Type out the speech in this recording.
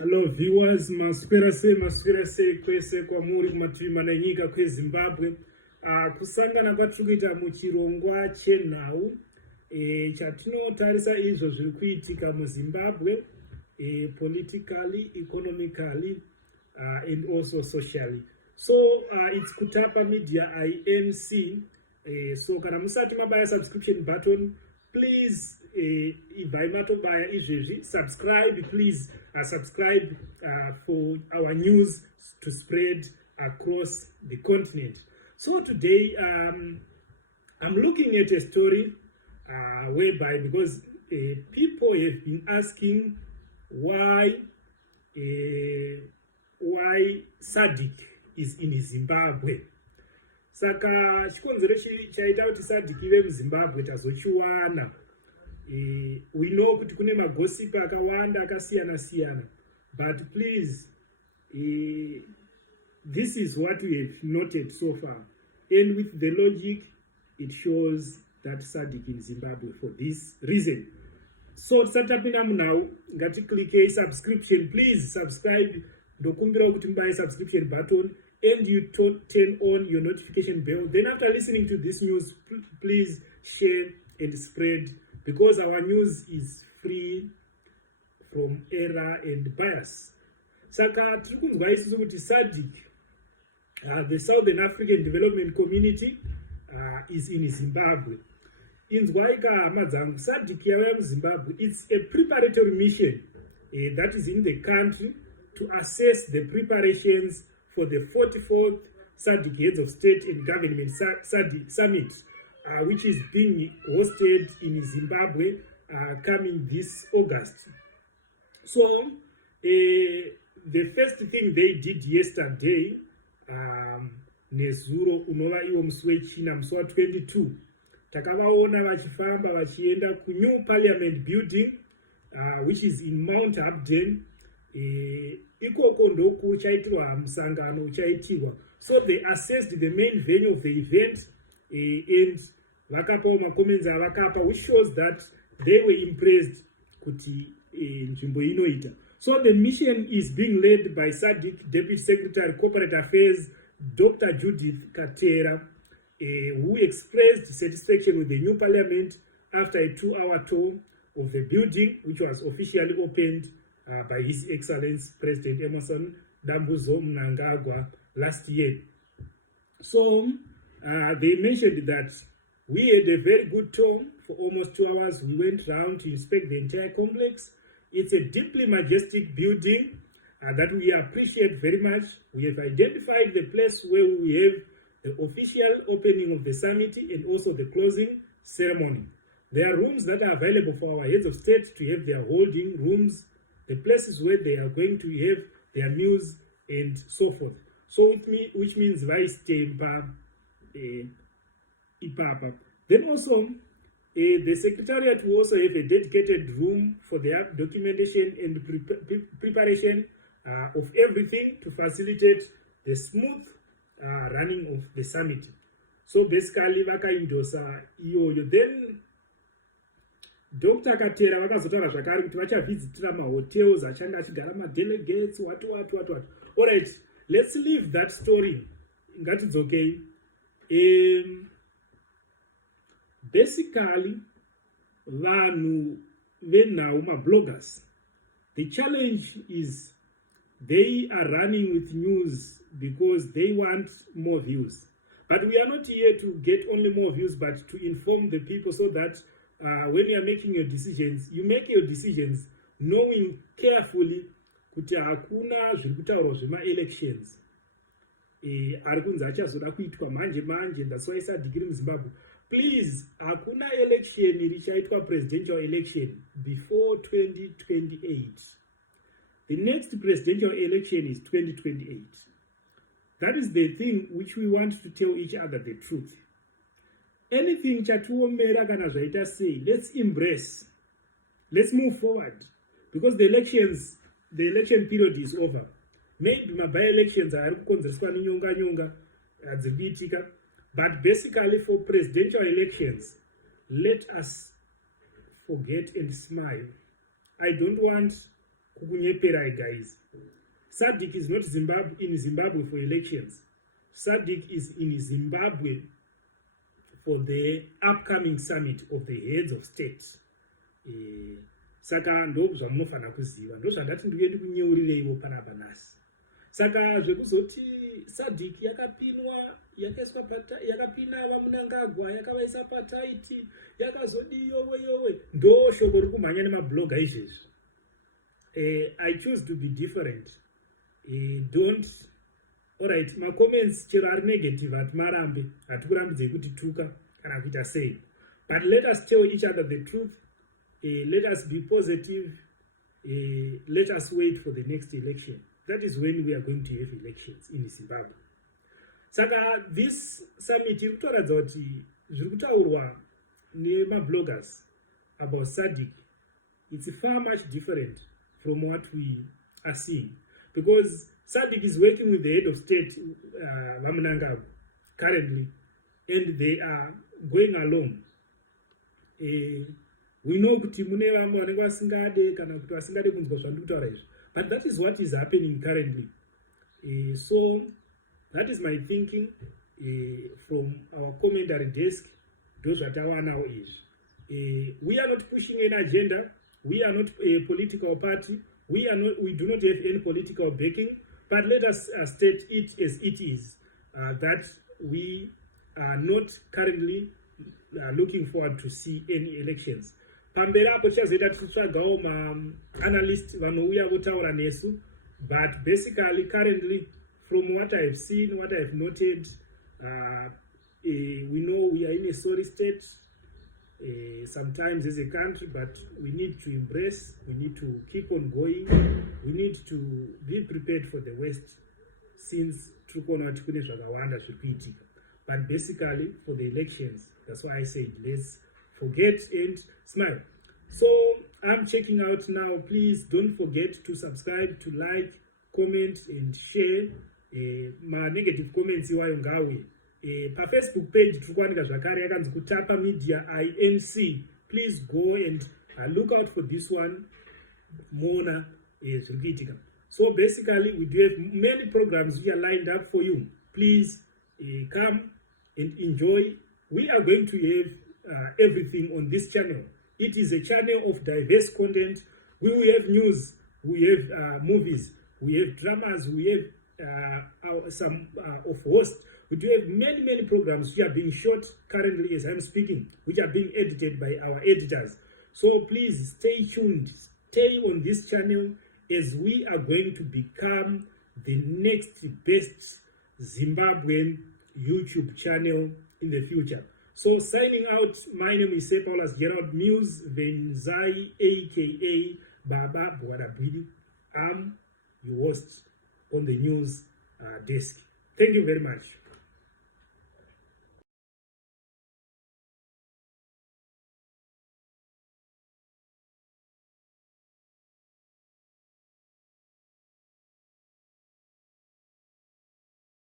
Hello viewers, maswera sei kwese kwamuri kumativi mana enyika kweZimbabwe. Kusangana kwatiri kuita muchirongwa chenhau chatinotarisa izvo zviri kuitika muZimbabwe, politically, economically, and also socially. So it's Kutapa Media IMC. So kana musati mabaya subscription button, please ibvai matobaya izvezvi subscribe, please subscribe for our news to spread across the continent. So today I'm looking at a story whereby, because people have been asking why SADC is in Zimbabwe. Saka chikonzero chaita kuti SADC ive muZimbabwe tazochiwana. We know kuti kune magosipi akawanda akasiyana, but please, this is what we have noted so far, and with the logic it shows that SADC in Zimbabwe for this reason. So tisatapinda munhau, ngatiklik subscription, please subscribe. Ndokumbira kuti mubaye subscription button and you turn on your notification bell. Then after listening to this news, please share and spread, because our news is free from error and bias. Saka tiri kunzwa isusu kuti SADC, the Southern African Development Community, is in Zimbabwe. Inzwa ika hama dzangu, SADC yauya muZimbabwe. It's a preparatory mission that is in the country to assess the preparations for the 44th SADC Heads of State and Government Summit, which is being hosted in Zimbabwe coming this August. So, the first thing they did yesterday, nezuro unova iwo musi wechina, musi wa22, takavaona vachifamba vachienda kuNew Parliament Building, which is in Mount Abden. Ikoko ndoku chaitirwa musangano uchaitirwa. So they assessed the main venue of the event, and vakapawo macomments avakapa, which shows that they were impressed kuti nzvimbo inoita. So the mission is being led by SADC Deputy Secretary Corporate Affairs Dr. Judith Katera, who expressed satisfaction with the new parliament after a 2-hour tour of the building, which was officially opened by His Excellency President Emerson Dambuzo Mnangagwa last year. So they mentioned that we had a very good tour for almost 2 hours. We went round to inspect the entire complex. It's a deeply majestic building that we appreciate very much. We have identified the place where we have the official opening of the summit and also the closing ceremony. There are rooms that are available for our heads of state to have their holding rooms, the places where they are going to have their meals and so forth. So which means vice tempa ipapa. Then also the secretariat will also have a dedicated room for their documentation and preparation of everything to facilitate the smooth running of the summit. So basically vakaindosa iyoyo. Then Dr. Katera vakazotaura zvakare kuti vachavhizitira mahotels achange achigara madelegates what. All right, let's leave that story. Ngatidzokei. Basically, vanhu venhau, bloggers, the challenge is they are running with news because they want more views. But we are not here to get only more views, but to inform the people so that when you are making your decisions, you make your decisions knowing carefully kuti hakuna zviri kutaurwa zvema-elections ari kunzi achazoda kuitwa manje. That's why SADC iri muZimbabwe. Please, hakuna election richaitwa presidential election before 2028. The next presidential election is 2028. That is the thing which we want to tell each other the truth. Anything chatuomera kana zvaita sei, let's embrace. Let's move forward, because the election period is over. Maybe by-elections are kukonzereswa nenyonga dzikuitika, but basically for presidential elections, let us forget and smile. I don't want kukunyeperai guys. SADC is not in Zimbabwe for elections. SADC is in Zimbabwe for the upcoming summit of the heads of state. Saka ndo zvamunofana kuziva, ndo zvandati ndikuendi kunyeuriraiwo panapa nhasi. Saka zvekuzoti SADC yakapinwa, yakapina vaMnangagwa, yakavaisa pataiti, yakazodi yowe, ndo shoko riri kumhanya nemabloga izvezvi. I choose to be different. Don't. Alright, my comments chero ari negative hatimarambe, hatikurambidzei kuti tuka kana kuita sei. But let us tell each other the truth. Let us be positive. Let us wait for the next election. That is when we are going to have elections in Zimbabwe. Saka this summit iri kutoratidza kuti zviri kutaurwa nemabloggers about SADC, it's far much different from what we are seeing, because SADC is working with the head of state, Mnangagwa, currently, and they are going along. We know kuti mune vamwe vanenge vasingade kana kuti vasingade kunzwa zvandiri kutaura izvi, but that is what is happening currently. So that is my thinking from our commentary desk. Those that are now is. We are not pushing any agenda. We are not a political party. We do not have any political backing. But let us state it as it is, that we are not currently looking forward to see any elections. Pamberi apo chazoita titsvagawo ma-analyst vanouya votaura nesu, but basically currently from what I have seen, what I have noted, we know we are in a sorry state sometimes as a country, but we need to embrace, we need to keep on going, we need to be prepared for the worst, since turikuona kuti kune zvakawanda zviri kuitika. But basically for the elections, that's why I said let's forget and smile. So I'm checking out now. Please don't forget to subscribe, to like, comment and share. My negative comments iwayo ngawe. Pa Facebook page turikuwanika zvakare yakanzi Kutapa Media INC. Please go and look out for this one. Mona zviri kuitika. So basically we do have many programs which are lined up for you. Please come and enjoy. We are going to have everything on this channel. It is a channel of diverse content. We will have news, we have movies, we have dramas, we have some of hosts. We do have many programs which are being shot currently as I'm speaking, which are being edited by our editors. So please stay tuned, stay on this channel, as we are going to become the next best Zimbabwean YouTube channel in the future. So signing out, my name is Paulus Gerald Muse Venzai, aka Baba Bwadabwidi. I'm your host on the news desk. Thank you very much.